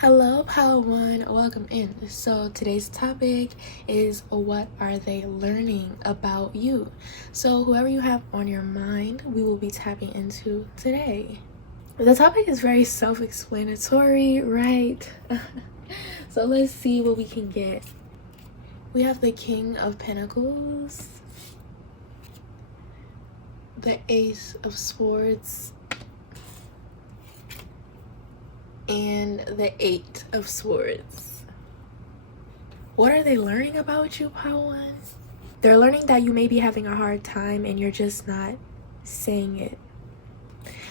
Hello, Padawan. Welcome in. So today's topic is what are they learning about you? So whoever you have on your mind, we will be tapping into today. The topic is very self-explanatory, right? So let's see what we can get. We have the King of Pentacles, the Ace of Swords, and the Eight of Swords. What are they learning about you, Padawan? They're learning that you may be having a hard time and you're just not saying it.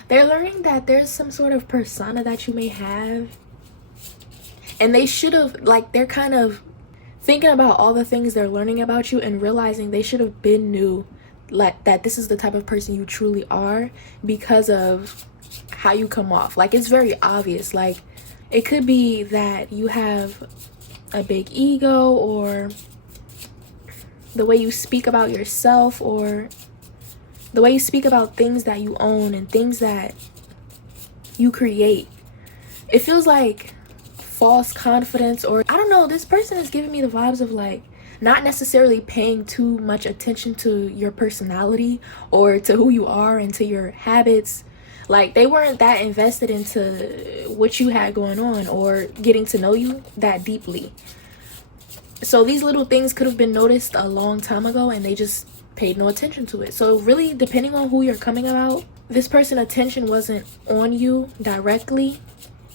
They're learning that there's some sort of persona that you may have, and they should have, they're kind of thinking about all the things they're learning about you and realizing they should have been knew that this is the type of person you truly are because of how you come off. It's very obvious. It could be that you have a big ego, or the way you speak about yourself, or the way you speak about things that you own and things that you create. It feels like false confidence, or I don't know, this person is giving me the vibes of not necessarily paying too much attention to your personality or to who you are and to your habits. They weren't that invested into what you had going on or getting to know you that deeply. So these little things could have been noticed a long time ago and they just paid no attention to it. So really, depending on who you're coming about, this person's attention wasn't on you directly,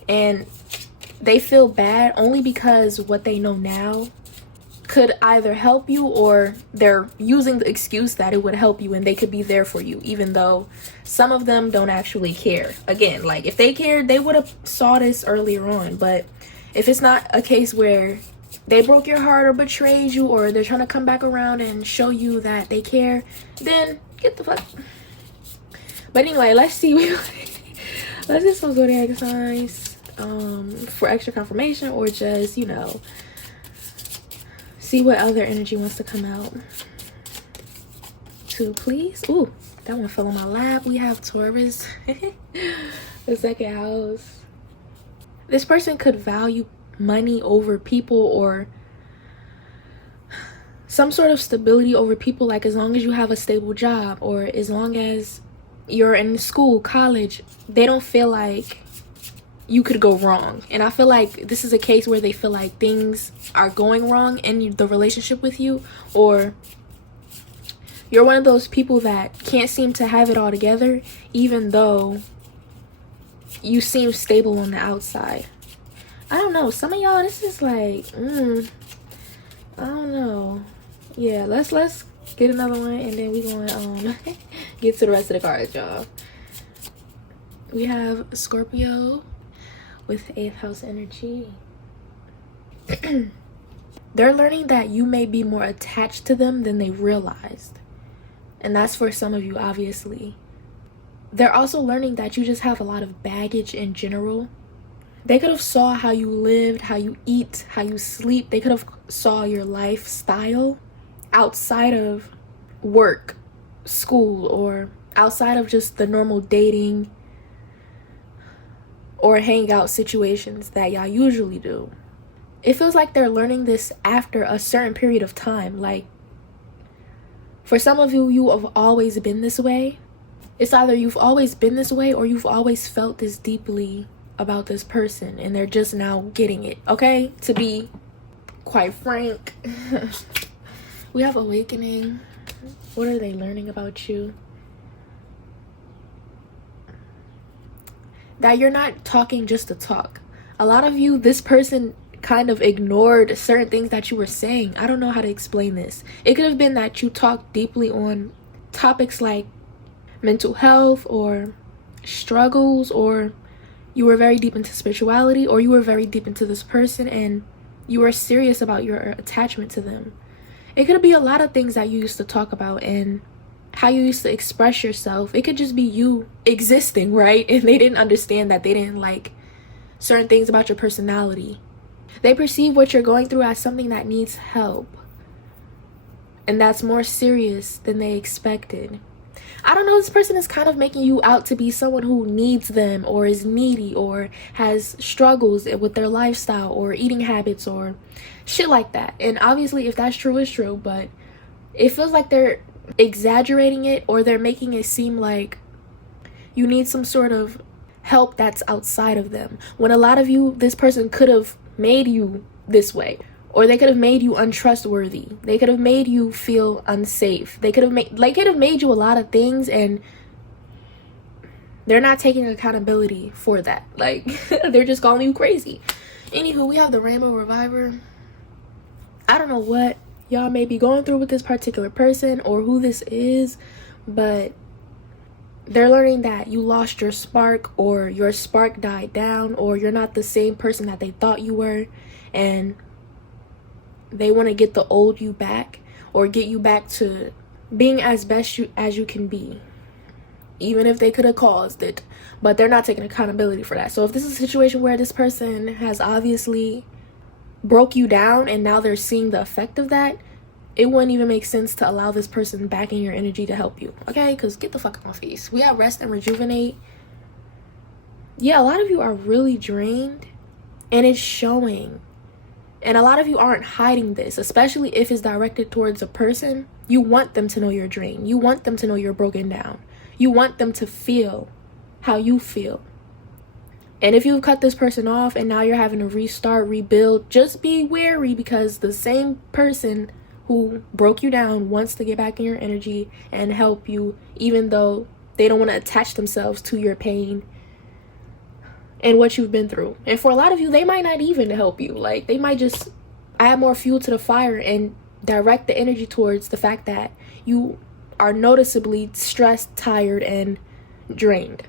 and they feel bad only because what they know now could either help you, or they're using the excuse that it would help you and they could be there for you, even though some of them don't actually care. Again, if they cared, they would have saw this earlier on. But if it's not a case where they broke your heart or betrayed you, or they're trying to come back around and show you that they care, then get the fuck. But anyway, let's see. Let's just go to egg signs for extra confirmation, or just, see what other energy wants to come out. Two, please. Ooh, that one fell on my lap. We have Taurus, the second house. This person could value money over people, or some sort of stability over people. As long as you have a stable job, or as long as you're in school, college, they don't feel like you could go wrong. And I feel like this is a case where they feel like things are going wrong in the relationship with you, or you're one of those people that can't seem to have it all together, even though you seem stable on the outside. I don't know, some of y'all, this is I don't know. Yeah, let's get another one, and then we're gonna get to the rest of the cards, y'all. We have Scorpio with 8th house energy. They're learning that you may be more attached to them than they realized, and that's for some of you, obviously. They're also learning that you just have a lot of baggage in general. They could have saw how you lived, how you eat, how you sleep. They could have saw your lifestyle outside of work, school, or outside of just the normal dating or hangout situations that y'all usually do. It feels like they're learning this after a certain period of time. For some of you, you have always been this way. It's either you've always been this way, or you've always felt this deeply about this person and they're just now getting it. Okay, to be quite frank. We have Awakening. What are they learning about you? That you're not talking just to talk. A lot of you, this person kind of ignored certain things that you were saying. I don't know how to explain this. It could have been that you talked deeply on topics like mental health or struggles, or you were very deep into spirituality, or you were very deep into this person and you were serious about your attachment to them. It could be a lot of things that you used to talk about and how you used to express yourself. It could just be you existing, right? And they didn't understand that they didn't like certain things about your personality. They perceive what you're going through as something that needs help, and that's more serious than they expected. I don't know, this person is kind of making you out to be someone who needs them or is needy or has struggles with their lifestyle or eating habits or shit like that. And obviously, if that's true, it's true, but it feels like they're exaggerating it, or they're making it seem like you need some sort of help that's outside of them, when a lot of you, this person could have made you this way, or they could have made you untrustworthy, they could have made you feel unsafe, they could have made you a lot of things, and they're not taking accountability for that. Like, they're just calling you crazy. Anywho, we have the Rainbow Reviver. I don't know what y'all may be going through with this particular person or who this is, but they're learning that you lost your spark, or your spark died down, or you're not the same person that they thought you were, and they want to get the old you back, or get you back to being as best as you can be, even if they could have caused it, but they're not taking accountability for that. So if this is a situation where this person has obviously broke you down and now they're seeing the effect of that, it wouldn't even make sense to allow this person back in your energy to help you, okay? Because get the fuck out my face. We have Rest and Rejuvenate. Yeah, a lot of you are really drained, and it's showing. And a lot of you aren't hiding this, especially if it's directed towards a person. You want them to know you're drained. You want them to know you're broken down. You want them to feel how you feel. And if you've cut this person off and now you're having to restart, rebuild, just be wary, because the same person who broke you down wants to get back in your energy and help you, even though they don't want to attach themselves to your pain and what you've been through. And for a lot of you, they might not even help you. Like, they might just add more fuel to the fire and direct the energy towards the fact that you are noticeably stressed, tired, and drained.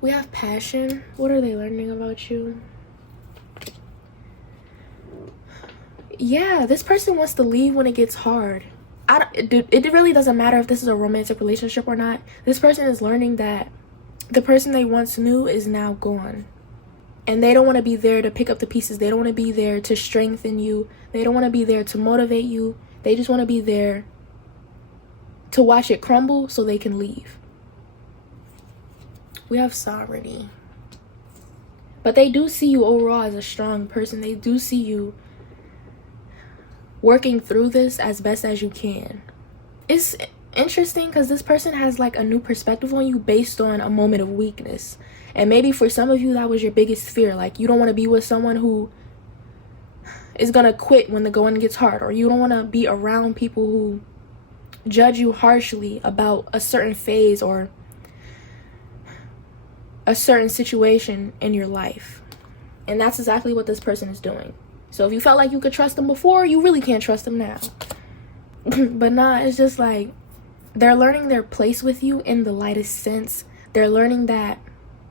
We have Passion. What are they learning about you? Yeah, this person wants to leave when it gets hard. It really doesn't matter if this is a romantic relationship or not. This person is learning that the person they once knew is now gone. And they don't want to be there to pick up the pieces. They don't want to be there to strengthen you. They don't want to be there to motivate you. They just want to be there to watch it crumble so they can leave. We have Sovereignty. But they do see you overall as a strong person. They do see you working through this as best as you can. It's interesting because this person has like a new perspective on you based on a moment of weakness. And maybe for some of you, that was your biggest fear. Like, you don't want to be with someone who is going to quit when the going gets hard, or you don't want to be around people who judge you harshly about a certain phase or a certain situation in your life. And that's exactly what this person is doing. So if you felt like you could trust them before, you really can't trust them now. But nah, it's just like they're learning their place with you in the lightest sense. They're learning that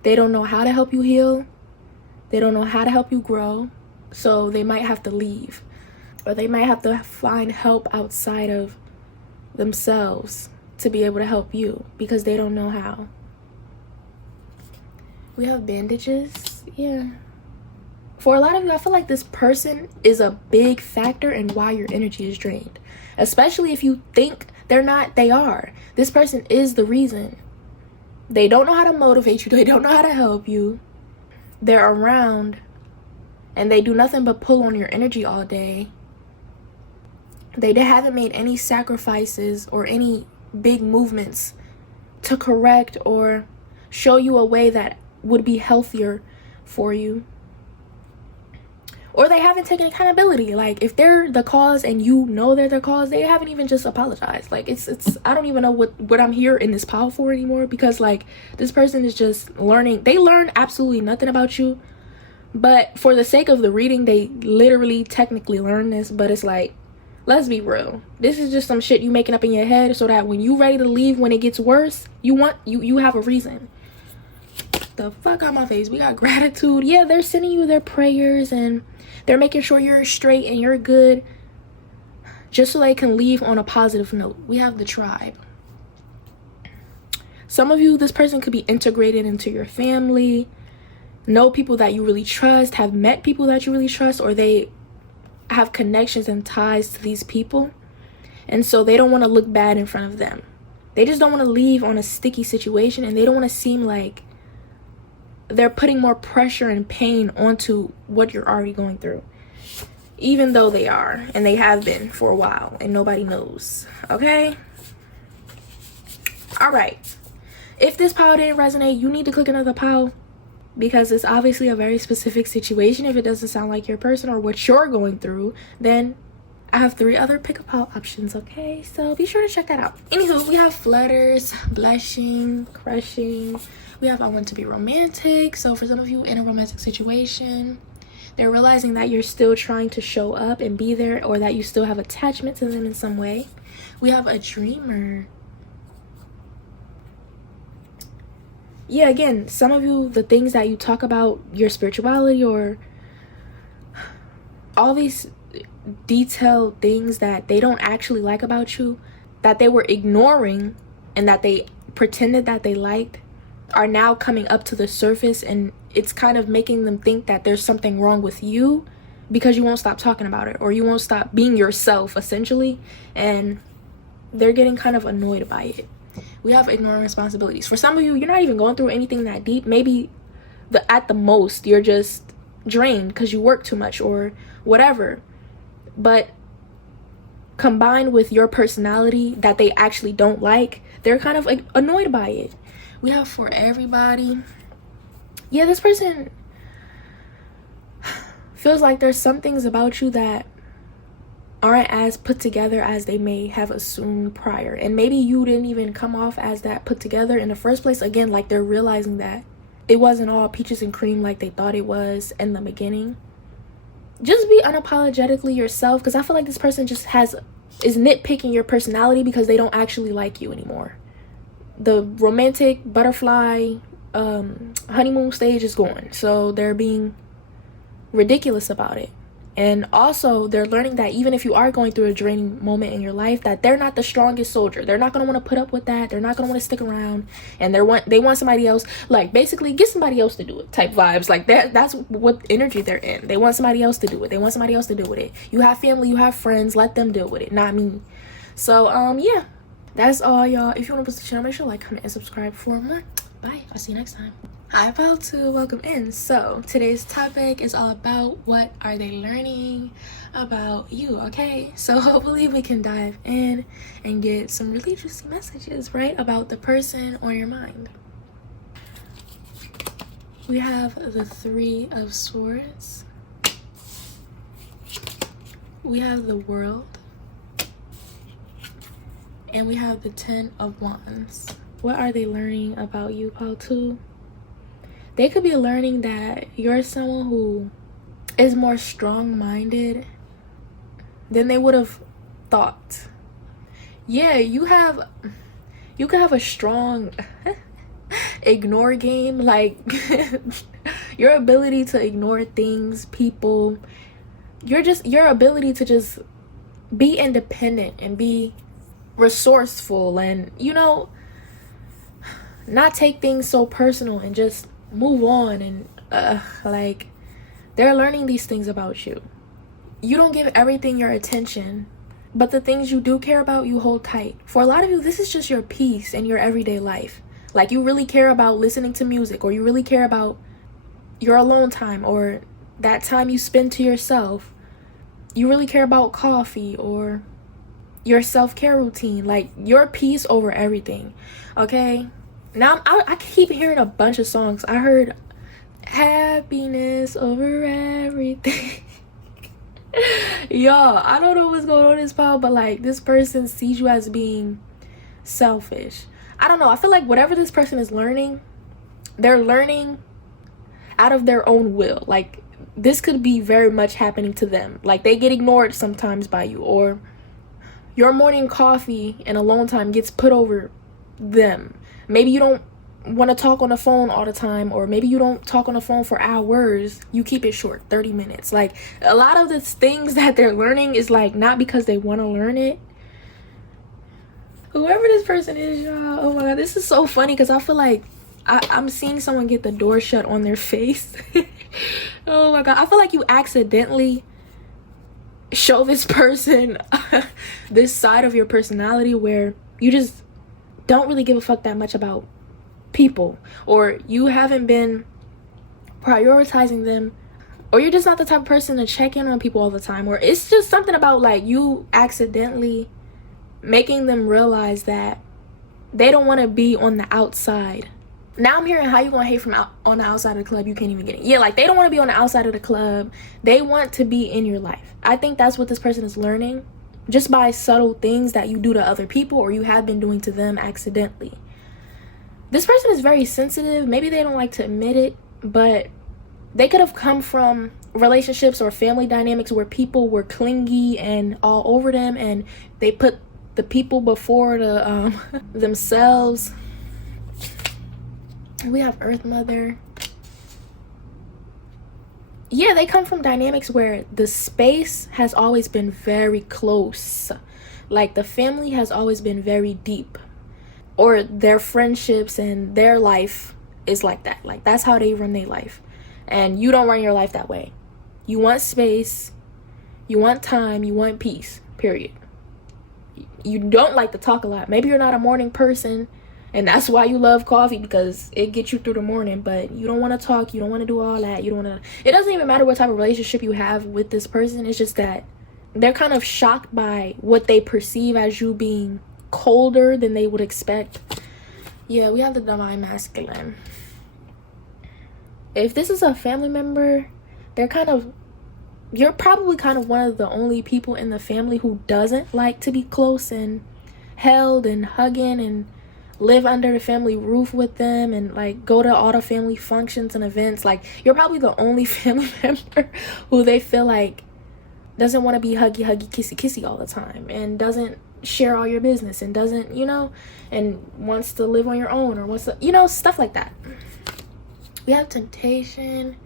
they don't know how to help you heal. They don't know how to help you grow. So they might have to leave, or they might have to find help outside of themselves to be able to help you, because they don't know how. We have Bandages. Yeah. For a lot of you, I feel like this person is a big factor in why your energy is drained. Especially if you think they're not, they are. This person is the reason. They don't know how to motivate you. They don't know how to help you. They're around and they do nothing but pull on your energy all day. They haven't made any sacrifices or any big movements to correct or show you a way that would be healthier for you. Or they haven't taken accountability. Like, if they're the cause and you know they're the cause, they haven't even just apologized. Like, it's I don't even know what I'm here in this pile for anymore, because like this person is just learning. They learn absolutely nothing about you, but for the sake of the reading, they literally technically learn this. But it's like, let's be real. This is just some shit you making up in your head so that when you ready to leave, when it gets worse, you have a reason. The fuck out my face. We got Gratitude. Yeah, they're sending you their prayers and they're making sure you're straight and you're good, just so they can leave on a positive note. We have the Tribe. Some of you, this person could be integrated into your family, know people that you really trust, have met people that you really trust, or they have connections and ties to these people, and so they don't want to look bad in front of them. They just don't want to leave on a sticky situation, and they don't want to seem like they're putting more pressure and pain onto what you're already going through, even though they are, and they have been for a while, and nobody knows. Okay? All right. If this pile didn't resonate, you need to click another pile, because it's obviously a very specific situation. If it doesn't sound like your person or what you're going through, then I have 3 other pick-up pile options, okay? So be sure to check that out. Anywho, we have flutters, blushing, crushing. We have I want to be romantic. So for some of you in a romantic situation, they're realizing that you're still trying to show up and be there, or that you still have attachment to them in some way. We have a dreamer. Yeah, again, some of you, the things that you talk about, your spirituality or all these detailed things that they don't actually like about you, that they were ignoring and that they pretended that they liked, are now coming up to the surface, and it's kind of making them think that there's something wrong with you because you won't stop talking about it, or you won't stop being yourself, essentially, and they're getting kind of annoyed by it. We have ignoring responsibilities. For some of you, you're not even going through anything that deep. Maybe at the most you're just drained because you work too much or whatever, but combined with your personality that they actually don't like, they're kind of like annoyed by it. We have for everybody. Yeah, this person feels like there's some things about you that aren't as put together as they may have assumed prior, and maybe you didn't even come off as that put together in the first place. Again, like they're realizing that it wasn't all peaches and cream like they thought it was in the beginning. Just be unapologetically yourself, because I feel like this person just is nitpicking your personality because they don't actually like you anymore. The romantic butterfly honeymoon stage is gone, so they're being ridiculous about it. And also, they're learning that even if you are going through a draining moment in your life, that they're not the strongest soldier. They're not going to want to put up with that. They're not going to want to stick around. And they want somebody else, like basically get somebody else to do it type vibes. Like that's what energy they're in. They want somebody else to do it. They want somebody else to deal with it. You have family, you have friends, let them deal with it, not me. So yeah, that's all, y'all. If you want to post the channel, make sure to like, comment, and subscribe for more. Bye. I'll see you next time. Hi, pile 2, welcome in. So today's topic is all about what are they learning about you, okay? So hopefully we can dive in and get some really juicy messages, right, about the person on your mind. We have the 3 of Swords. We have the World. And we have the 10 of Wands. What are they learning about you, pile 2? They could be learning that you're someone who is more strong-minded than they would have thought. Yeah, you could have a strong ignore game, like your ability to ignore things, people, your ability to just be independent and be resourceful, and not take things so personal and just move on. And like they're learning these things about you. You don't give everything your attention, but the things you do care about, you hold tight. For a lot of you, this is just your peace in your everyday life. Like you really care about listening to music, or you really care about your alone time, or that time you spend to yourself. You really care about coffee or your self-care routine, like your peace over everything. Okay, now I keep hearing a bunch of songs. I heard happiness over everything. Y'all, I don't know what's going on in this pile, but like this person sees you as being selfish. I don't know, I feel like whatever this person is learning, they're learning out of their own will. Like this could be very much happening to them. Like they get ignored sometimes by you, or your morning coffee and alone time gets put over them. Maybe you don't want to talk on the phone all the time, or maybe you don't talk on the phone for hours. You keep it short, 30 minutes. Like a lot of the things that they're learning is like not because they want to learn it. Whoever this person is, y'all, oh my god, this is so funny because I feel like I'm seeing someone get the door shut on their face. Oh my god, I feel like you accidentally show this person this side of your personality where you just don't really give a fuck that much about people, or you haven't been prioritizing them, or you're just not the type of person to check in on people all the time, or it's just something about like you accidentally making them realize that they don't want to be on the outside. Now I'm hearing how you gonna hate from on the outside of the club, you can't even get it. Yeah, like they don't want to be on the outside of the club, they want to be in your life. I think that's what this person is learning, just by subtle things that you do to other people or you have been doing to them accidentally. This person is very sensitive. Maybe they don't like to admit it, but they could have come from relationships or family dynamics where people were clingy and all over them, and they put the people before the themselves. We have Earth Mother. Yeah, they come from dynamics where the space has always been very close. Like the family has always been very deep. Or their friendships and their life is like that. Like that's how they run their life. And you don't run your life that way. You want space, you want time, you want peace, period. You don't like to talk a lot. Maybe you're not a morning person, and that's why you love coffee, because it gets you through the morning. But you don't want to talk, you don't want to do all that, you don't want to. It doesn't even matter what type of relationship you have with this person. It's just that they're kind of shocked by what they perceive as you being colder than they would expect. Yeah, we have the Divine Masculine. If this is a family member, you're probably kind of one of the only people in the family who doesn't like to be close and held and hugging and live under the family roof with them and like go to all the family functions and events. Like you're probably the only family member who they feel like doesn't want to be huggy kissy kissy all the time, and doesn't share all your business, and doesn't, and wants to live on your own, or wants to, stuff like that. We have Temptation.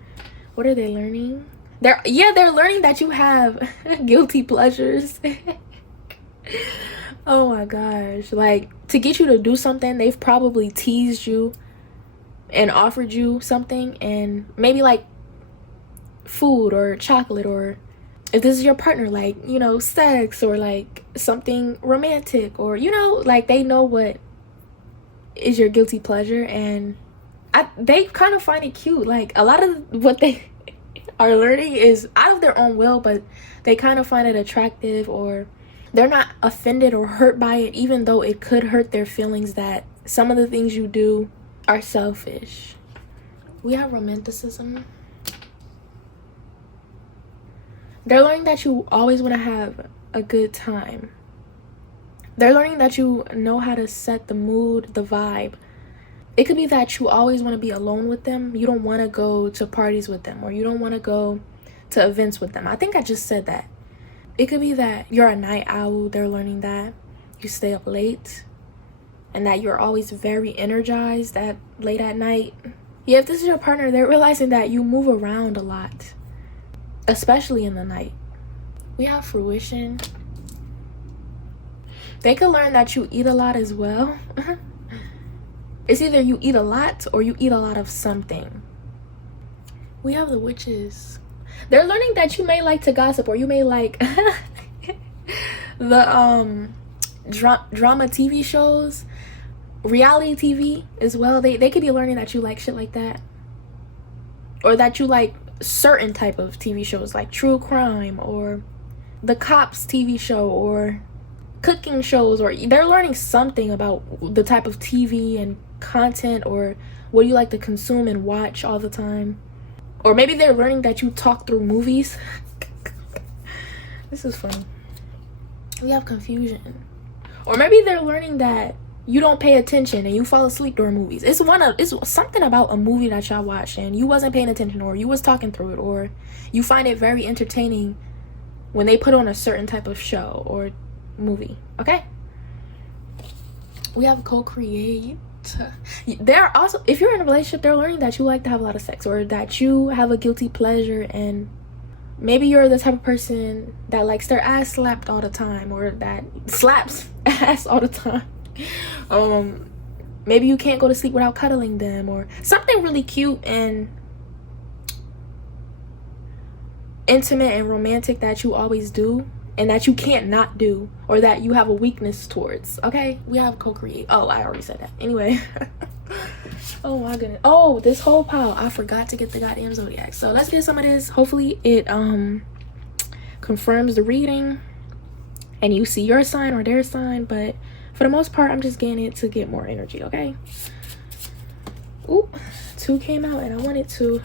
What are they learning? They're learning that you have guilty pleasures. Oh my gosh. Like, to get you to do something, they've probably teased you and offered you something, and maybe like food or chocolate, or if this is your partner, like, sex, or like something romantic, or like they know what is your guilty pleasure, and they kind of find it cute. Like a lot of what they are learning is out of their own will, but they kind of find it attractive, or they're not offended or hurt by it, even though it could hurt their feelings that some of the things you do are selfish. We have Romanticism. They're learning that you always want to have a good time. They're learning that you know how to set the mood, the vibe. It could be that you always want to be alone with them. You don't want to go to parties with them, or you don't want to go to events with them. I think I just said that. It could be that you're a night owl. They're learning that you stay up late, and that you're always very energized late at night. Yeah, if this is your partner, they're realizing that you move around a lot, especially in the night. We have Fruition. They could learn that you eat a lot as well. It's either you eat a lot or you eat a lot of something. We have the Witches. They're learning that you may like to gossip, or you may like the drama TV shows, reality TV as well. They could be learning that you like shit like that, or that you like certain type of TV shows like true crime, or the Cops TV show, or cooking shows, or they're learning something about the type of TV and content, or what you like to consume and watch all the time. Or maybe they're learning that you talk through movies. This is funny. We have Confusion. Or maybe they're learning that you don't pay attention and you fall asleep during movies. It's something about a movie that y'all watched and you wasn't paying attention, or you was talking through it, or you find it very entertaining when they put on a certain type of show or movie. Okay? We have Co-create. They're also, if you're in a relationship, they're learning that you like to have a lot of sex, or that you have a guilty pleasure, and maybe you're the type of person that likes their ass slapped all the time, or that slaps ass all the time. Maybe you can't go to sleep without cuddling them, or something really cute and intimate and romantic that you always do. and that you can't not do, or that you have a weakness towards. Okay, we have co-create. Oh, I already said that. Anyway. Oh my goodness. Oh, this whole pile, I forgot to get the goddamn zodiac. So let's get some of this. Hopefully it confirms the reading and you see your sign or their sign, but for the most part I'm just getting it to get more energy. Okay. Ooh, 2 came out and I wanted to.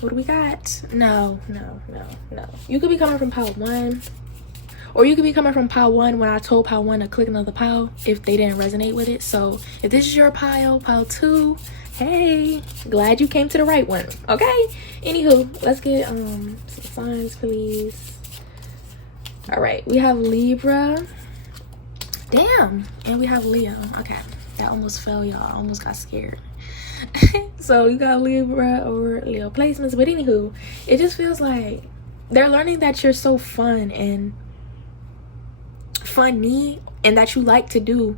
What do we got? No. You could be coming from pile 1, or you could be coming from pile 1 when I told pile 1 to click another pile if they didn't resonate with it. So if this is your pile 2, hey, glad you came to the right one. Okay, anywho, let's get some signs, please. All right, we have Libra. Damn. And we have Leo. Okay, that almost fell, y'all. I almost got scared. So you got Libra or Leo placements, but anywho, it just feels like they're learning that you're so fun and funny, and that you like to do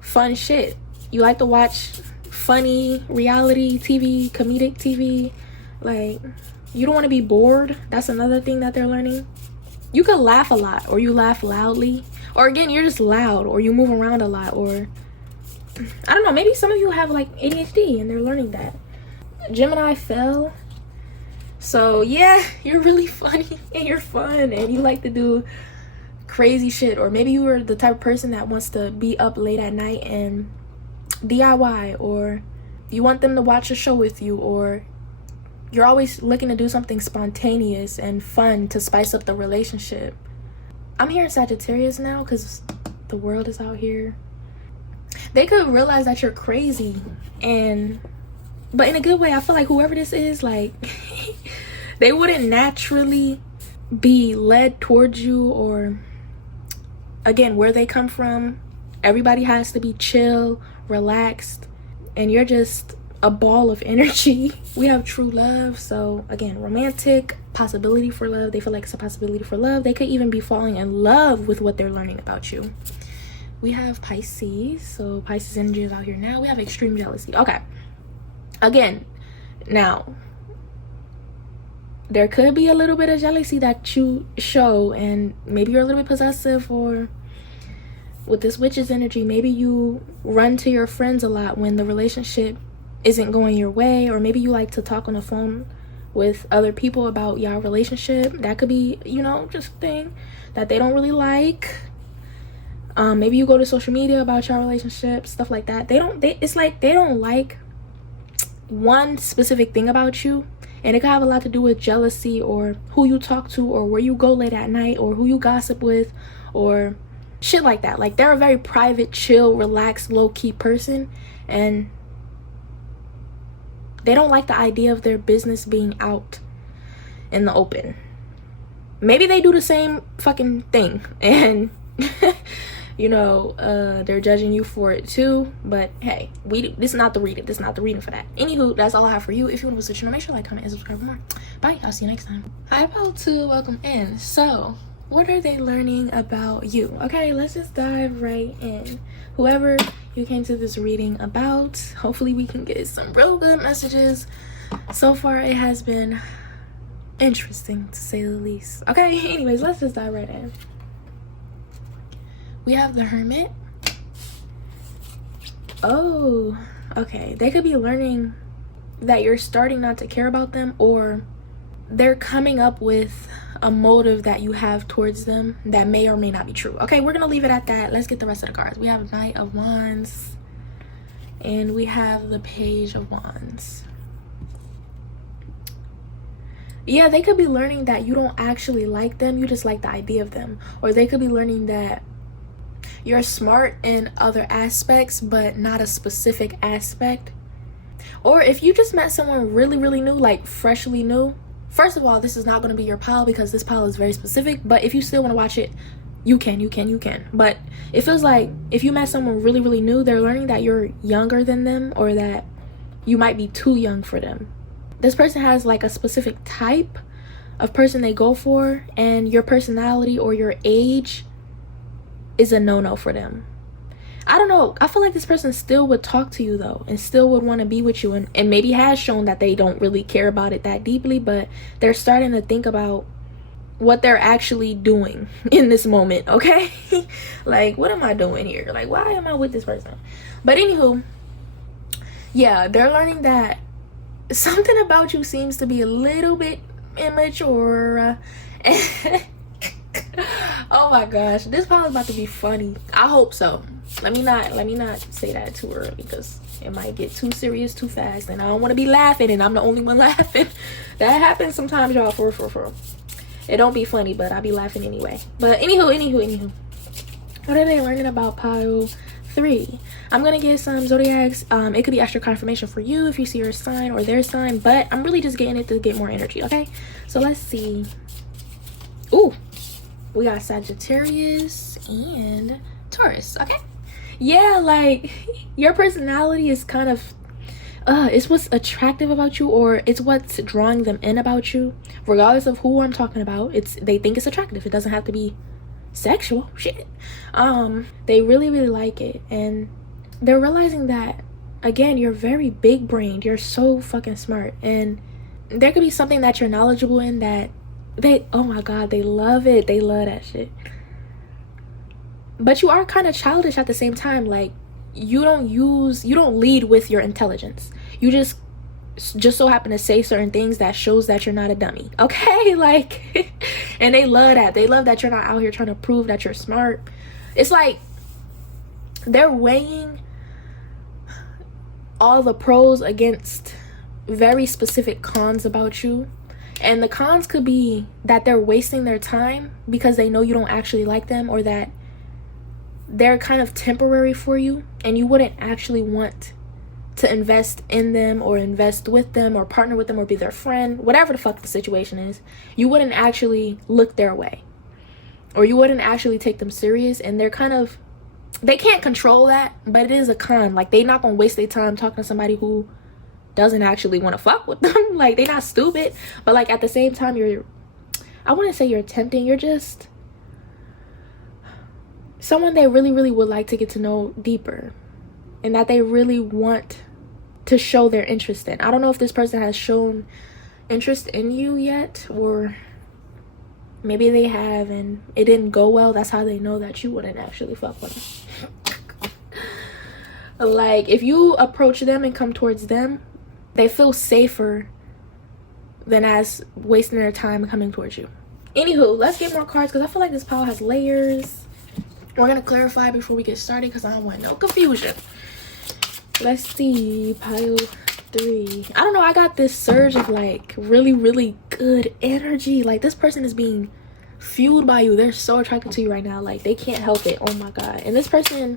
fun shit. You like to watch funny reality TV, comedic TV. Like, you don't want to be bored. That's another thing that they're learning. You could laugh a lot, or you laugh loudly, or again, you're just loud, or you move around a lot, or I don't know, maybe some of you have like ADHD and they're learning that. Gemini fell. So yeah, you're really funny and you're fun and you like to do crazy shit, or maybe you are the type of person that wants to be up late at night and DIY, or you want them to watch a show with you, or you're always looking to do something spontaneous and fun to spice up the relationship. I'm hearing Sagittarius now because the world is out here. They could realize that you're crazy, but in a good way. I feel like whoever this is, like they wouldn't naturally be led towards you, or again, where they come from, everybody has to be chill, relaxed, and you're just a ball of energy. We have true love. So again, romantic possibility for love. They feel like it's a possibility for love. They could even be falling in love with what they're learning about you. We have Pisces. So Pisces energy is out here now. We have extreme jealousy. Okay, again, now there could be a little bit of jealousy that you show, and maybe you're a little bit possessive, or with this witch's energy, maybe you run to your friends a lot when the relationship isn't going your way, or maybe you like to talk on the phone with other people about your relationship. That could be, you know, just a thing that they don't really like. Maybe you go to social media about your relationship, stuff like that. It's like they don't like one specific thing about you, and it could have a lot to do with jealousy, or who you talk to, or where you go late at night, or who you gossip with, or shit like that. Like, they're a very private, chill, relaxed, low-key person, and they don't like the idea of their business being out in the open. Maybe they do the same fucking thing, and you know, they're judging you for it too. But hey, this is not the reading. This is not the reading for that. Anywho, that's all I have for you. If you want to switch, make sure to like, comment, and subscribe for more. Bye. I'll see you next time. Hi, Pile 2. Welcome in. So, what are they learning about you? Okay, let's just dive right in. Whoever you came to this reading about, hopefully we can get some real good messages. So far, it has been interesting, to say the least. Okay, anyways, let's just dive right in. We have the Hermit. Oh, okay. They could be learning that you're starting not to care about them, or they're coming up with a motive that you have towards them that may or may not be true. Okay, we're gonna leave it at that. Let's get the rest of the cards. We have Knight of Wands, and we have the Page of Wands. Yeah, they could be learning that you don't actually like them, you just like the idea of them. Or they could be learning that you're smart in other aspects, but not a specific aspect. Or if you just met someone really, really new, like freshly new. First of all, this is not going to be your pile because this pile is very specific. But if you still want to watch it, you can. But it feels like if you met someone really, really new, they're learning that you're younger than them, or that you might be too young for them. This person has like a specific type of person they go for, and your personality or your age is a no-no for them. I don't know. I feel like this person still would talk to you though, and still would want to be with you, and maybe has shown that they don't really care about it that deeply, but they're starting to think about what they're actually doing in this moment, okay? Like, what am I doing here? Like, why am I with this person? But anywho, yeah, they're learning that something about you seems to be a little bit immature. Oh my gosh, this probably about to be funny. I hope so. Let me not say that too early, because it might get too serious too fast, and I don't want to be laughing and I'm the only one laughing. That happens sometimes, y'all. For it don't be funny, but I be laughing anyway. But anywho, what are they learning about pile 3? I'm gonna get some zodiacs. It could be extra confirmation for you if you see your sign or their sign, but I'm really just getting it to get more energy. Okay, so let's see. Ooh, we got Sagittarius and Taurus. Okay, yeah, like your personality is kind of it's what's attractive about you, or it's what's drawing them in about you, regardless of who I'm talking about. They think it's attractive. It doesn't have to be sexual shit. They really like it, and they're realizing that, again, you're very big brained. You're so fucking smart, and there could be something that you're knowledgeable in that oh my god, they love it. They love that shit. But you are kind of childish at the same time. Like, you don't lead with your intelligence. You just so happen to say certain things that shows that you're not a dummy, okay? Like, and they love that. They love that you're not out here trying to prove that you're smart. It's like they're weighing all the pros against very specific cons about you. And the cons could be that they're wasting their time because they know you don't actually like them, or that they're kind of temporary for you and you wouldn't actually want to invest in them or invest with them or partner with them or be their friend, whatever the fuck the situation is. You wouldn't actually look their way, or you wouldn't actually take them serious. And they can't control that, but it is a con. Like, they not gonna waste their time talking to somebody who doesn't actually want to fuck with them. Like, they're not stupid, but like at the same time, I wouldn't say you're tempting. You're just someone they really would like to get to know deeper, and that they really want to show their interest in. I don't know if this person has shown interest in you yet, or maybe they have and it didn't go well. That's how they know that you wouldn't actually fuck with them. Like, if you approach them and come towards them, they feel safer than as wasting their time coming towards you. Anywho, let's get more cards, because I feel like this pile has layers. We're gonna clarify before we get started, because I don't want no confusion. Let's see, pile 3. I don't know, I got this surge of like really good energy. Like, this person is being fueled by you. They're so attracted to you right now. Like, they can't help it. Oh my god. And this person,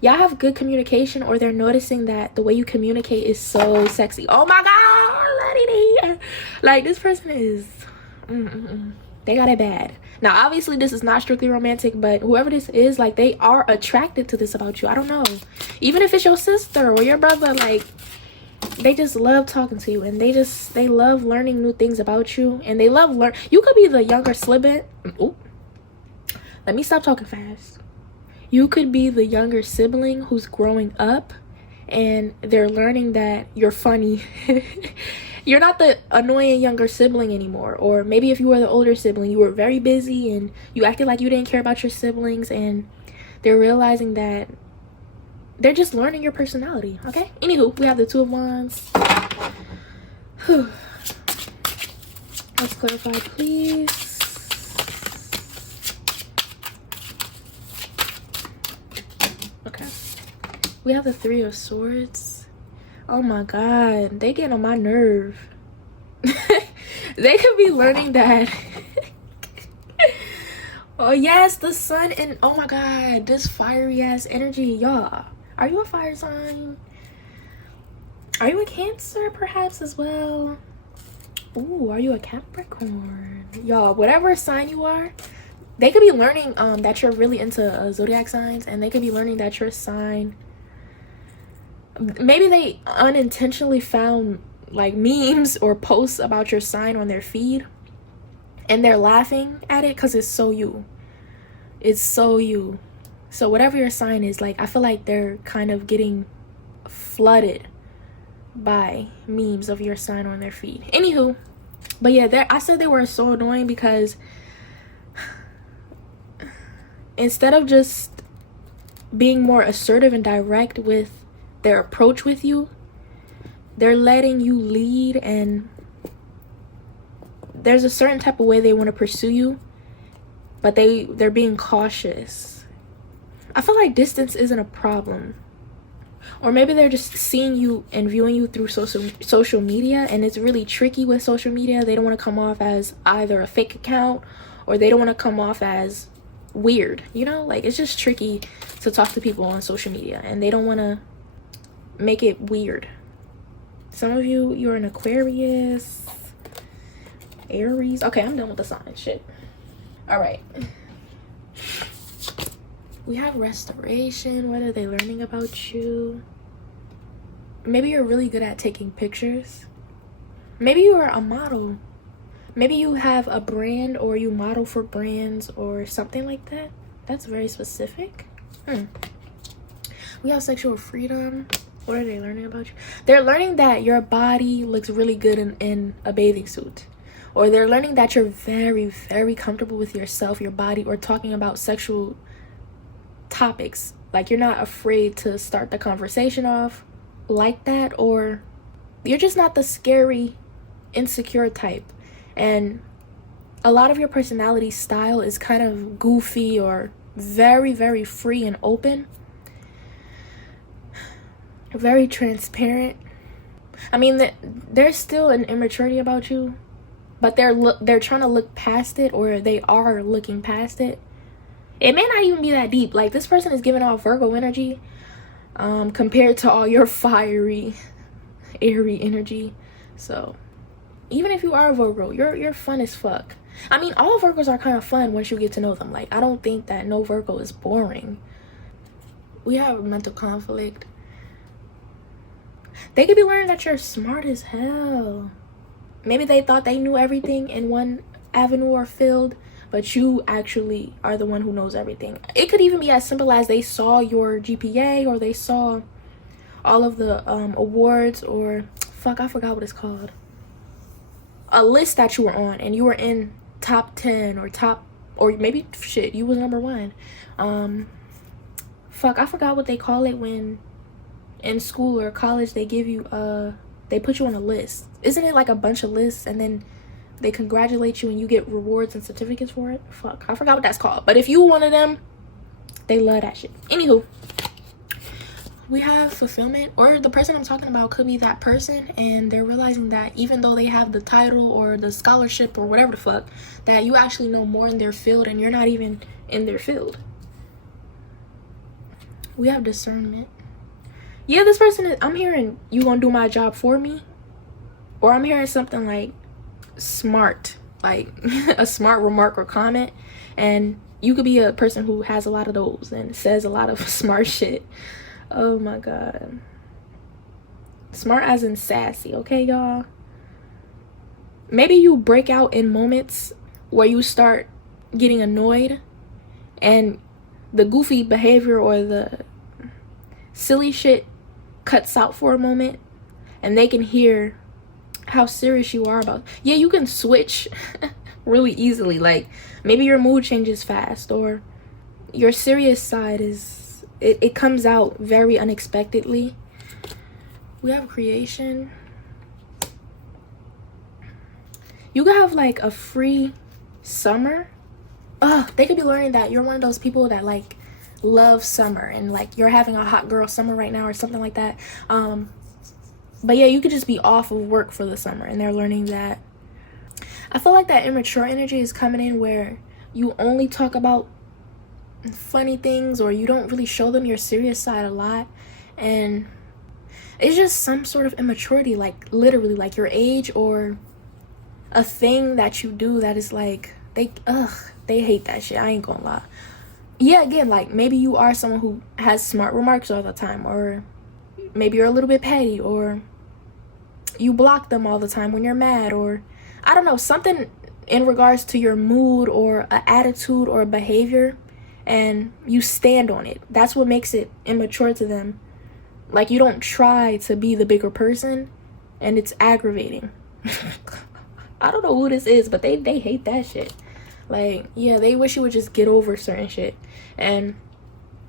y'all have good communication, or they're noticing that the way you communicate is so sexy. Oh my god, like, this person is they got it bad. Now, obviously, this is not strictly romantic, but whoever this is, like, they are attracted to this about you. I don't know. Even if it's your sister or your brother, like, they just love talking to you, and they love learning new things about you, and they love you could be the younger sibling. Ooh, let me stop talking fast. You could be the younger sibling who's growing up, and they're learning that you're funny. You're not the annoying younger sibling anymore. Or maybe if you were the older sibling, you were very busy and you acted like you didn't care about your siblings, and they're realizing that they're just learning your personality. Okay, anywho, we have the Two of Wands. Let's clarify, please. Okay, we have the Three of Swords. Oh my god, they get on my nerve. They could be learning that. Oh yes, the sun, and oh my god, this fiery ass energy. Y'all, are you a fire sign? Are you a Cancer perhaps as well? Ooh, are you a Capricorn? Y'all, whatever sign you are, they could be learning that you're really into zodiac signs, and they could be learning that your sign, maybe they unintentionally found like memes or posts about your sign on their feed, and they're laughing at it because it's so you. It's so you. So whatever your sign is, like, I feel like they're kind of getting flooded by memes of your sign on their feed. Anywho, but yeah, I said they were so annoying because instead of just being more assertive and direct with their approach with you, they're letting you lead, and there's a certain type of way they want to pursue you, but they're being cautious. I feel like distance isn't a problem. Or maybe they're just seeing you and viewing you through social media, and it's really tricky with social media. They don't want to come off as either a fake account, or they don't want to come off as weird, you know? Like, it's just tricky to talk to people on social media, and they don't want to make it weird. Some of you're an Aquarius, Aries. Okay, I'm done with the sign shit. All right. We have restoration. What are they learning about you? Maybe you're really good at taking pictures. Maybe you are a model. Maybe you have a brand, or you model for brands or something like that. That's very specific. We have sexual freedom. What are they learning about you? They're learning that your body looks really good in a bathing suit. Or they're learning that you're very, very comfortable with yourself, your body, or talking about sexual topics. Like, you're not afraid to start the conversation off like that, or you're just not the scary, insecure type. And a lot of your personality style is kind of goofy or very, very free and open. Very transparent. I mean, there's still an immaturity about you, but they're trying to look past it, or they are looking past it. It may not even be that deep. Like, this person is giving off Virgo energy compared to all your fiery, airy energy. So even if you are a Virgo, you're fun as fuck. I mean, all Virgos are kind of fun once you get to know them. Like, I don't think that no Virgo is boring. We have mental conflict. They could be learning that you're smart as hell. Maybe they thought they knew everything in one avenue or field, but you actually are the one who knows everything. It could even be as simple as they saw your GPA, or they saw all of the awards, or fuck, I forgot what it's called. A list that you were on, and you were in top 10 or maybe shit, you was number 1. Fuck, I forgot what they call it when in school or college they give you they put you on a list. Isn't it like a bunch of lists, and then they congratulate you and you get rewards and certificates for it? Fuck, I forgot what that's called. But if you one of them, they love that shit. Anywho, we have fulfillment, or the person I'm talking about could be that person, and they're realizing that even though they have the title or the scholarship or whatever the fuck, that you actually know more in their field, and you're not even in their field. We have discernment. Yeah, this person is, I'm hearing you gonna do my job for me, or I'm hearing something like smart, like a smart remark or comment, and you could be a person who has a lot of those and says a lot of smart shit. Oh my god. Smart as in sassy, okay, y'all? Maybe you break out in moments where you start getting annoyed, and the goofy behavior or the silly shit cuts out for a moment, and they can hear how serious you are about. Yeah, you can switch really easily. Like, maybe your mood changes fast, or your serious side is it comes out very unexpectedly. We have creation. You could have like a free summer. They could be learning that you're one of those people that like love summer, and like you're having a hot girl summer right now or something like that. But yeah, you could just be off of work for the summer, and they're learning that. I feel like that immature energy is coming in where you only talk about funny things, or you don't really show them your serious side a lot, and it's just some sort of immaturity, like literally like your age, or a thing that you do that is like they hate that shit. I ain't gonna lie. Yeah, again, like maybe you are someone who has smart remarks all the time, or maybe you're a little bit petty, or you block them all the time when you're mad, or I don't know, something in regards to your mood or an attitude or a behavior, and you stand on it. That's what makes it immature to them. Like, you don't try to be the bigger person, and it's aggravating. I don't know who this is, but they hate that shit. Like, yeah, they wish you would just get over certain shit. And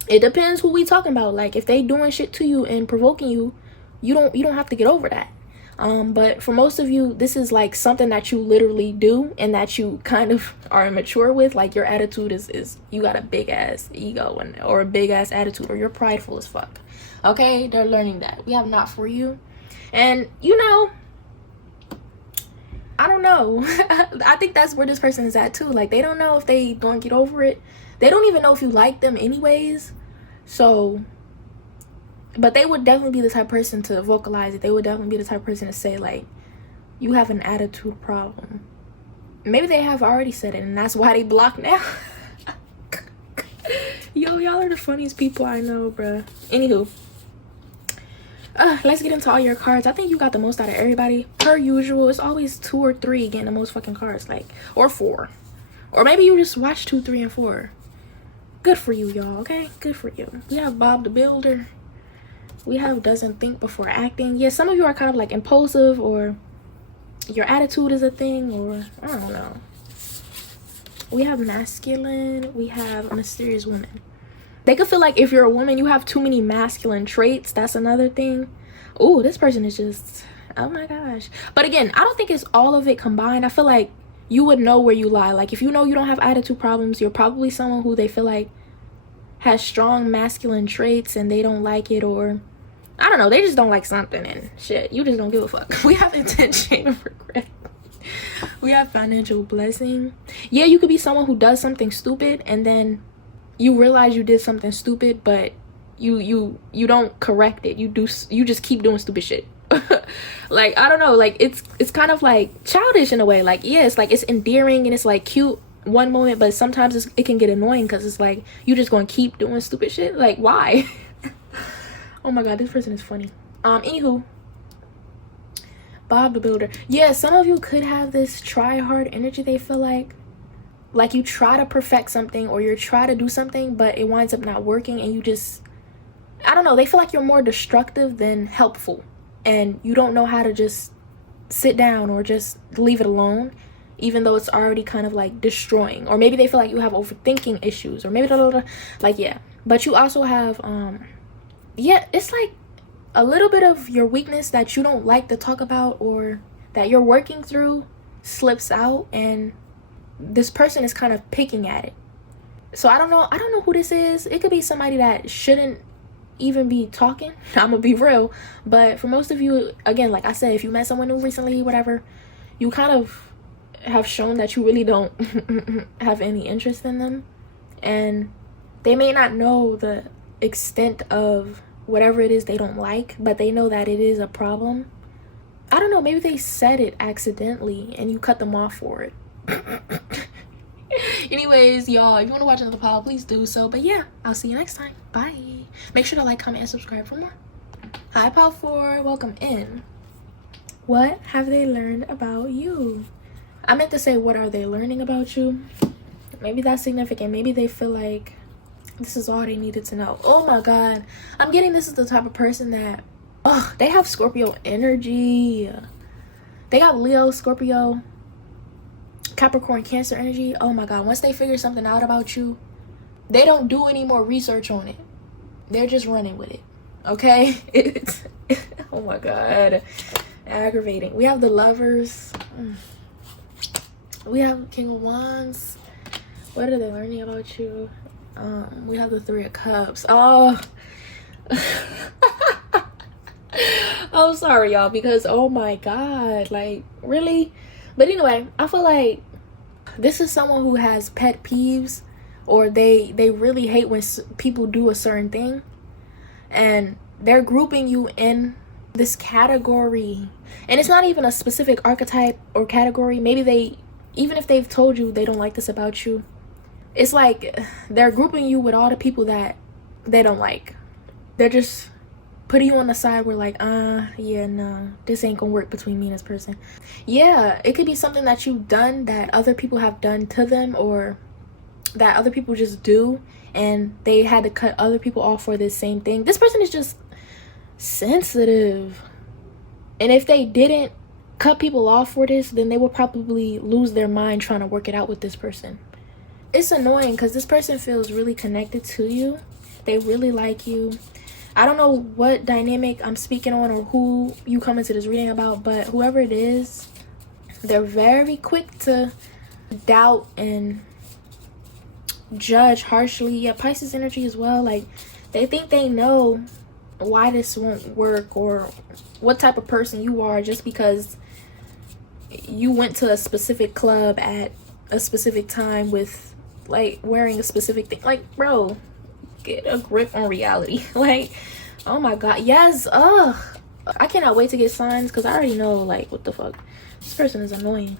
it depends who we talking about. Like, if they doing shit to you and provoking you, you don't have to get over that. But for most of you, this is like something that you literally do and that you kind of are immature with. Like, your attitude is you got a big ass ego or a big ass attitude, or you're prideful as fuck. Okay, they're learning that. We have not for you. And you know, I don't know. I think that's where this person is at too. Like, they don't know if they don't get over it. They don't even know if you like them anyways. So, but they would definitely be the type of person to vocalize it. They would definitely be the type of person to say, like, you have an attitude problem. Maybe they have already said it and that's why they block now. Yo, y'all are the funniest people I know, bruh. Anywho, let's get into all your cards. I think you got the most out of everybody. Per usual, it's always 2 or 3 getting the most fucking cards, like, or 4. Or maybe you just watch 2, 3, and 4. Good for you, y'all, okay? Good for you. We have Bob the Builder. We have doesn't think before acting. Yeah, some of you are kind of like impulsive, or your attitude is a thing, or I don't know. We have masculine. We have mysterious woman. They could feel like if you're a woman, you have too many masculine traits. That's another thing. Oh, this person is just, oh my gosh. But again, I don't think it's all of it combined. I feel like you would know where you lie. Like, if you know you don't have attitude problems, you're probably someone who they feel like has strong masculine traits and they don't like it, or I don't know, they just don't like something and shit. You just don't give a fuck. We have intention of regret. We have financial blessing. Yeah, you could be someone who does something stupid and then you realize you did something stupid, but you don't correct it. You just keep doing stupid shit. Like, I don't know, like it's kind of like childish in a way. Like, yeah, it's like it's endearing and it's like cute one moment, but sometimes it can get annoying because it's like you just gonna keep doing stupid shit. Like, why? Oh my god, this person is funny. Anywho, Bob the Builder. Yeah, some of you could have this try hard energy. They feel like you try to perfect something or you try to do something, but it winds up not working, and you just, I don't know, they feel like you're more destructive than helpful, and you don't know how to just sit down or just leave it alone, even though it's already kind of like destroying. Or maybe they feel like you have overthinking issues, or maybe like, yeah. But you also have yeah, it's like a little bit of your weakness that you don't like to talk about or that you're working through slips out, and this person is kind of picking at it. So I don't know who this is. It could be somebody that shouldn't even be talking. I'm gonna be real. But for most of you, again, like I said, if you met someone new recently, whatever, you kind of have shown that you really don't have any interest in them, and they may not know the extent of whatever it is they don't like, but they know that it is a problem. I don't know, maybe they said it accidentally and you cut them off for it. Anyways, y'all, if you want to watch another pile, please do so. But yeah, I'll see you next time. Bye. Make sure to like, comment, and subscribe for more. Hi, pile 4, welcome in. What have they learned about you? I meant to say, what are they learning about you? Maybe that's significant. Maybe they feel like this is all they needed to know. Oh my god, I'm getting this is the type of person that, oh, they have Scorpio energy. They got Leo, Scorpio, Capricorn, Cancer energy. Oh my god, once they figure something out about you, they don't do any more research on it. They're just running with it. Okay? It's oh my god, aggravating. We have the Lovers. We have King of Wands. What are they learning about you? We have the 3 of Cups. Oh, I'm sorry, y'all, because oh my god, like, really? But anyway, I feel like this is someone who has pet peeves, or they really hate when people do a certain thing, and they're grouping you in this category, and it's not even a specific archetype or category. Maybe even if they've told you they don't like this about you, it's like they're grouping you with all the people that they don't like. They're just putting you on the side where like, yeah, no, this ain't gonna work between me and this person. Yeah, it could be something that you've done that other people have done to them, or that other people just do, and they had to cut other people off for this same thing. This person is just sensitive, and if they didn't cut people off for this, then they would probably lose their mind trying to work it out with this person. It's annoying because this person feels really connected to you. They really like you. I don't know what dynamic I'm speaking on or who you come into this reading about, but whoever it is, they're very quick to doubt and judge harshly. Yeah, Pisces energy as well. Like, they think they know why this won't work or what type of person you are just because you went to a specific club at a specific time with, like, wearing a specific thing. Like, bro, get a grip on reality. Like, oh my god, yes. Ugh, I cannot wait to get signs because I already know, like, what the fuck, this person is annoying.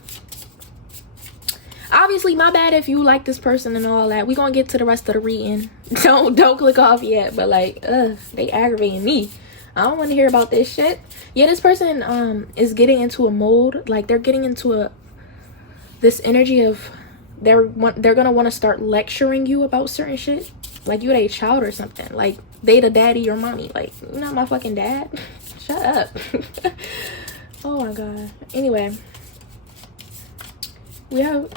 Obviously, my bad if you like this person and all that. We gonna get to the rest of the reading. Don't click off yet, but like, they aggravating me. I don't want to hear about this shit. Yeah, this person is getting into a mold. Like, they're getting into this energy of they're gonna want to start lecturing you about certain shit. Like, you a child or something. Like, they the daddy or mommy. Like, you're not my fucking dad. Shut up. Oh my god. Anyway, we have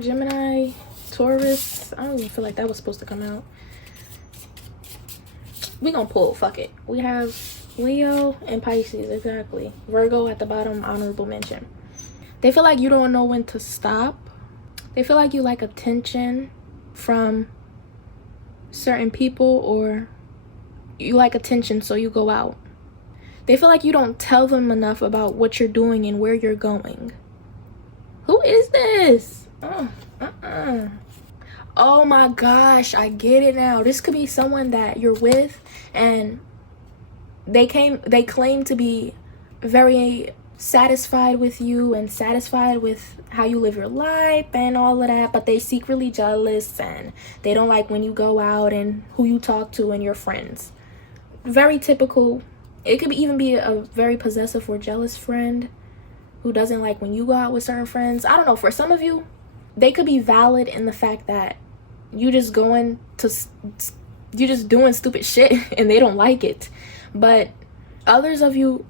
Gemini, Taurus. I don't even feel like that was supposed to come out. We gonna pull, fuck it. We have Leo and Pisces, exactly. Virgo at the bottom, honorable mention. They feel like you don't know when to stop. They feel like you like attention from certain people, or you like attention, so you go out. They feel like you don't tell them enough about what you're doing and where you're going. Who is this? Oh my gosh, I get it now. This could be someone that you're with and they claim to be very satisfied with you and satisfied with how you live your life and all of that, but they secretly jealous and they don't like when you go out and who you talk to and your friends. Very typical. It could even be a very possessive or jealous friend who doesn't like when you go out with certain friends. I don't know, for some of you, they could be valid in the fact that you just doing stupid shit and they don't like it. But others of you,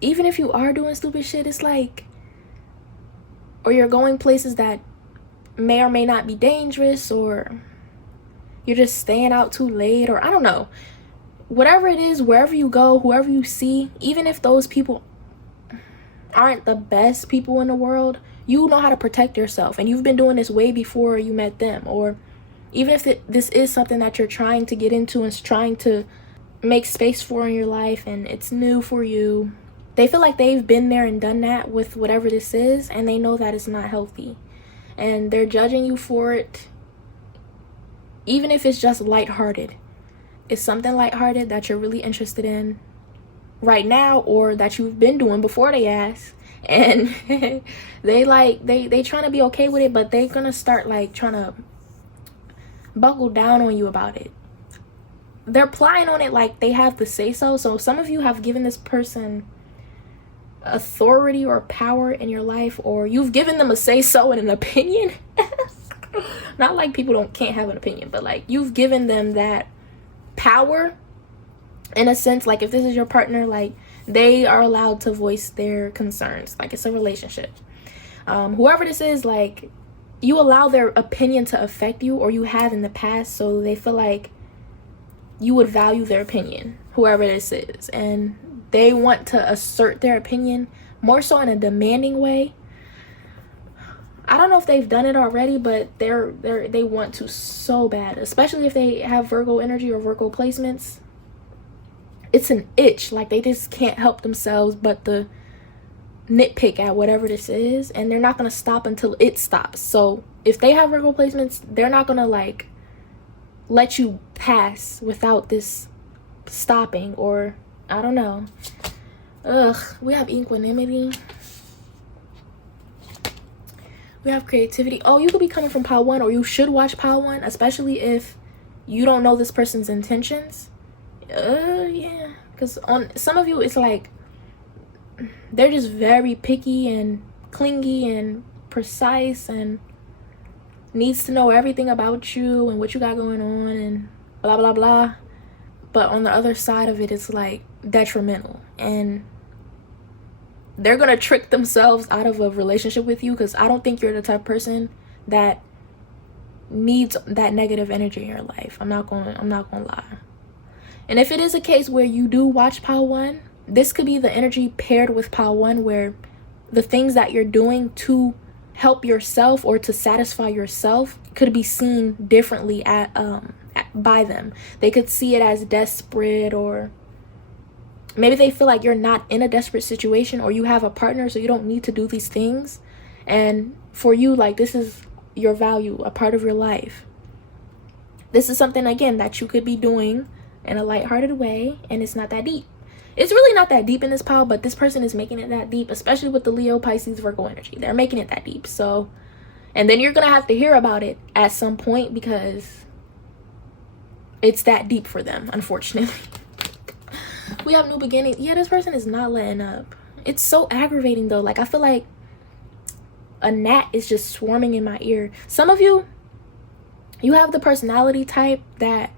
even if you are doing stupid shit, it's like, or you're going places that may or may not be dangerous, or you're just staying out too late, or I don't know. Whatever it is, wherever you go, whoever you see, even if those people aren't the best people in the world, you know how to protect yourself, and you've been doing this way before you met them. Or even if this is something that you're trying to get into and trying to make space for in your life and it's new for you, they feel like they've been there and done that with whatever this is, and they know that it's not healthy, and they're judging you for it. Even if it's just lighthearted, it's something lighthearted that you're really interested in right now, or that you've been doing before they ask, and they trying to be okay with it, but they're gonna start like trying to buckle down on you about it. They're plying on it like they have the say so. So some of you have given this person authority or power in your life, or you've given them a say so and an opinion. Not like people can't have an opinion, but like you've given them that power in a sense. Like, if this is your partner, like, they are allowed to voice their concerns. Like, it's a relationship. Whoever this is, like, you allow their opinion to affect you, or you have in the past, so they feel like you would value their opinion, whoever this is, and they want to assert their opinion more so in a demanding way. I don't know if they've done it already, but they want to so bad, especially if they have Virgo energy or Virgo placements. It's an itch, like they just can't help themselves but the nitpick at whatever this is, and they're not going to stop until it stops. So if they have Virgo placements, they're not going to like let you pass without this stopping, or I don't know. We have equanimity. We have creativity. Oh, you could be coming from pile 1, or you should watch pile 1, especially if you don't know this person's intentions. Yeah, because on some of you, it's like they're just very picky and clingy and precise and needs to know everything about you and what you got going on and blah blah blah. But on the other side of it, it's like detrimental, and they're gonna trick themselves out of a relationship with you, because I don't think you're the type of person that needs that negative energy in your life. I'm not gonna lie. And if it is a case where you do watch pile 1, this could be the energy paired with pile 1, where the things that you're doing to help yourself or to satisfy yourself could be seen differently by them. They could see it as desperate, or maybe they feel like you're not in a desperate situation, or you have a partner so you don't need to do these things. And for you, like, this is your value, a part of your life. This is something, again, that you could be doing in a lighthearted way, and it's not that deep. It's really not that deep in this pile, but this person is making it that deep, especially with the Leo, Pisces, Virgo energy. They're making it that deep. So, and then you're gonna have to hear about it at some point, because it's that deep for them, unfortunately. We have new beginnings. Yeah, this person is not letting up. It's so aggravating though. Like, I feel like a gnat is just swarming in my ear. Some of you have the personality type that,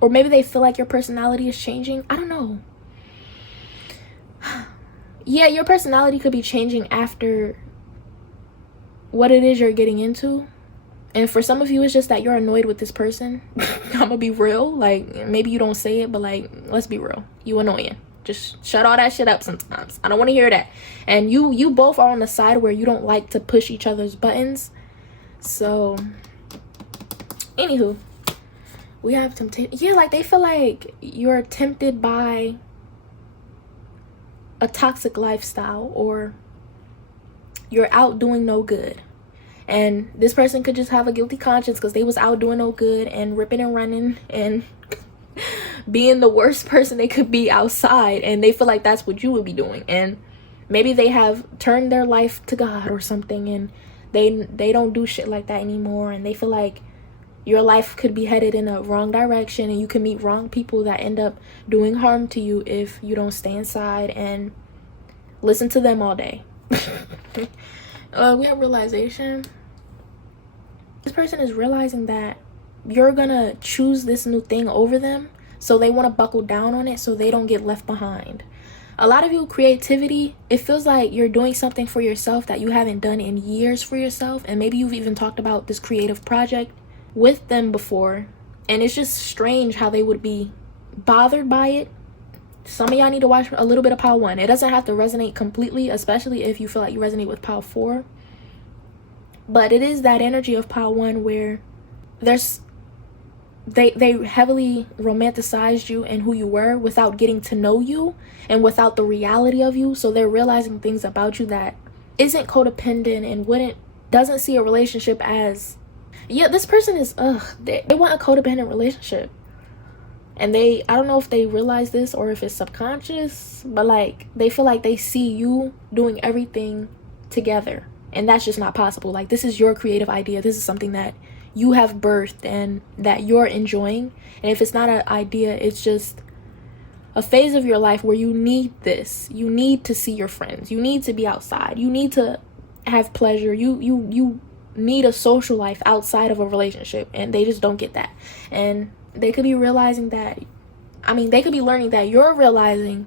or maybe they feel like your personality is changing. I don't know. Yeah, your personality could be changing after what it is you're getting into. And for some of you, it's just that you're annoyed with this person. I'm gonna be real. Like, maybe you don't say it, but like, let's be real. You annoying. Just shut all that shit up sometimes. I don't want to hear that. And you both are on the side where you don't like to push each other's buttons. So, anywho, we have temptation. Yeah, like, they feel like you're tempted by a toxic lifestyle, or you're out doing no good. And this person could just have a guilty conscience because they was out doing no good and ripping and running and being the worst person they could be outside, and they feel like that's what you would be doing. And maybe they have turned their life to God or something, and they don't do shit like that anymore, and they feel like your life could be headed in a wrong direction, and you can meet wrong people that end up doing harm to you if you don't stay inside and listen to them all day. We have realization. This person is realizing that you're gonna choose this new thing over them, so they want to buckle down on it so they don't get left behind. A lot of you, creativity, it feels like you're doing something for yourself that you haven't done in years for yourself, and maybe you've even talked about this creative project with them before, and it's just strange how they would be bothered by it. Some of y'all need to watch a little bit of pile 1. It doesn't have to resonate completely, especially if you feel like you resonate with pile 4, but it is that energy of pile 1 where they heavily romanticized you and who you were without getting to know you and without the reality of you. So they're realizing things about you that isn't codependent and doesn't see a relationship as, yeah, this person is, they want a codependent relationship. And I don't know if they realize this or if it's subconscious, but like, they feel like they see you doing everything together, and that's just not possible. Like, this is your creative idea. This is something that you have birthed and that you're enjoying. And if it's not an idea, it's just a phase of your life where you need this. You need to see your friends. You need to be outside. You need to have pleasure. You need a social life outside of a relationship, and they just don't get that. And they could be realizing that, they could be learning that you're realizing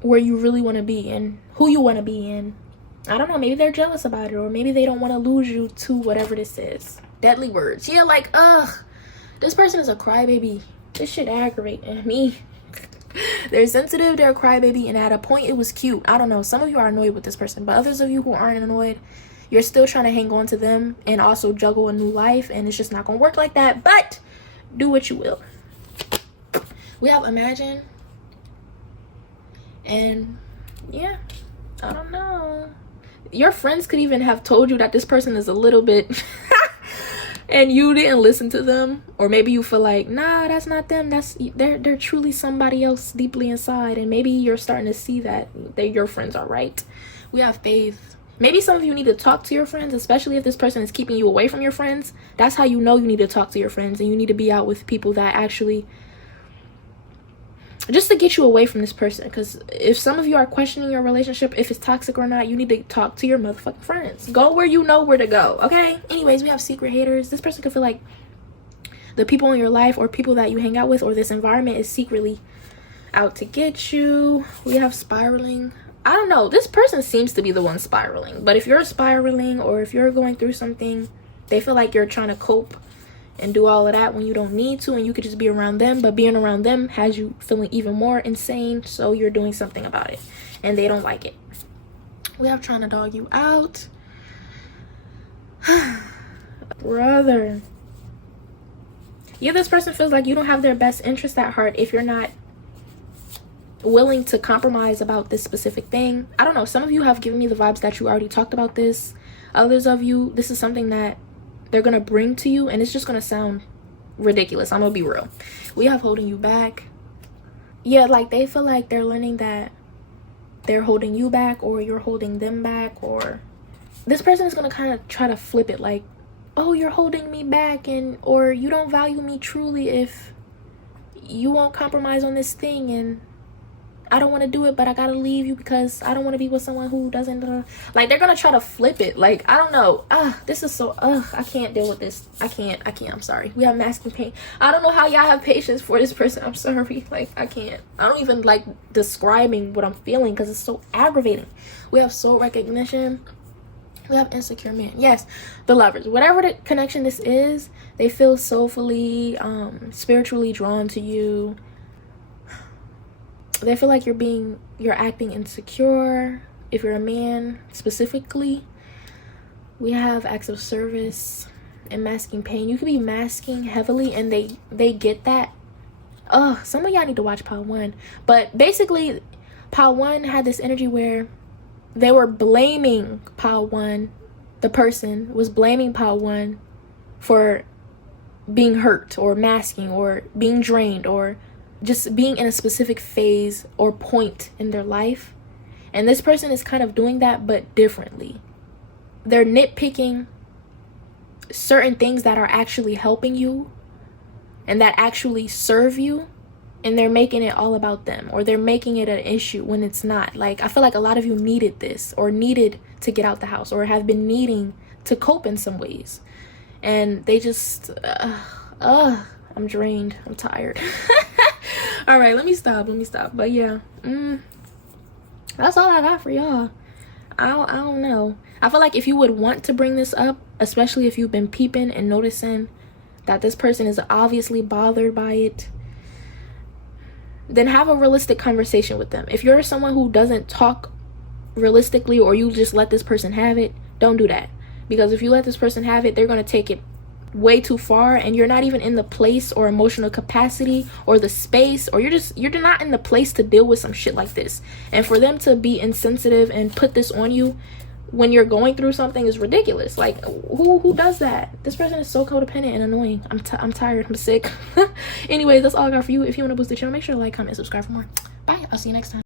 where you really want to be and who you want to be in. I don't know, maybe they're jealous about it, or maybe they don't want to lose you to whatever this is. Deadly words. Yeah, like, this person is a crybaby. This shit aggravating me. They're sensitive, they're a crybaby, and at a point it was cute. I don't know, some of you are annoyed with this person, but others of you who aren't annoyed, you're still trying to hang on to them and also juggle a new life, and it's just not gonna work like that. But do what you will. We have imagine, and yeah, I don't know. Your friends could even have told you that this person is a little bit and you didn't listen to them, or maybe you feel like, nah, that's not them, they're truly somebody else deeply inside, and maybe you're starting to see that your friends are right. We have faith. Maybe some of you need to talk to your friends, especially if this person is keeping you away from your friends. That's how you know you need to talk to your friends, and you need to be out with people that actually, just to get you away from this person. Because if some of you are questioning your relationship, if it's toxic or not, you need to talk to your motherfucking friends. Go where you know where to go, okay? Anyways, we have secret haters. This person could feel like the people in your life or people that you hang out with or this environment is secretly out to get you. We have spiraling. I don't know, this person seems to be the one spiraling, but if you're spiraling or if you're going through something, They feel like you're trying to cope and do all of that when you don't need to, and you could just be around them, but being around them has you feeling even more insane, so you're doing something about it and they don't like it. We have trying to dog you out. Brother, yeah, this person feels like you don't have their best interest at heart if you're not willing to compromise about this specific thing. I don't know, some of you have given me the vibes that you already talked about this. Others of you, this is something that they're gonna bring to you, and it's just gonna sound ridiculous. I'm gonna be real. We have holding you back. Yeah, like they feel like they're learning that they're holding you back, or you're holding them back, or this person is gonna kind of try to flip it like, oh, you're holding me back, and or you don't value me truly if you won't compromise on this thing, and I don't want to do it, but I gotta leave you because I don't want to be with someone who doesn't like, they're gonna try to flip it. Like, I don't know, this is so I can't deal with this. I can't. I'm sorry. We have masking pain. I don't know how y'all have patience for this person. I'm sorry. Like, I can't. I don't even like describing what I'm feeling because it's so aggravating. We have soul recognition. We have insecure men. Yes, the Lovers. Whatever the connection this is, they feel soulfully, spiritually drawn to you. They feel like you're acting insecure. If you're a man specifically, we have acts of service and masking pain. You could be masking heavily, and they get that. Some of y'all need to watch Pile 1. But basically, Pile 1 had this energy where they were blaming Pile 1. The person was blaming Pile 1 for being hurt or masking or being drained or just being in a specific phase or point in their life. And this person is kind of doing that, but differently. They're nitpicking certain things that are actually helping you and that actually serve you, and they're making it all about them, or they're making it an issue when it's not. Like, I feel like a lot of you needed this, or needed to get out the house, or have been needing to cope in some ways, and they just I'm drained. I'm tired. All right, let me stop. But yeah, that's all I got for y'all. I don't know. I feel like if you would want to bring this up, especially if you've been peeping and noticing that this person is obviously bothered by it, then have a realistic conversation with them. If you're someone who doesn't talk realistically, or you just let this person have it, don't do that. Because if you let this person have it, they're going to take it way too far, and you're not even in the place or emotional capacity or the space, or you're not in the place to deal with some shit like this. And for them to be insensitive and put this on you when you're going through something is ridiculous. Like, who does that? This person is so codependent and annoying. I'm tired. I'm sick. Anyways, that's all I got for you. If you want to boost the channel, make sure to like, comment, subscribe for more. Bye. I'll see you next time.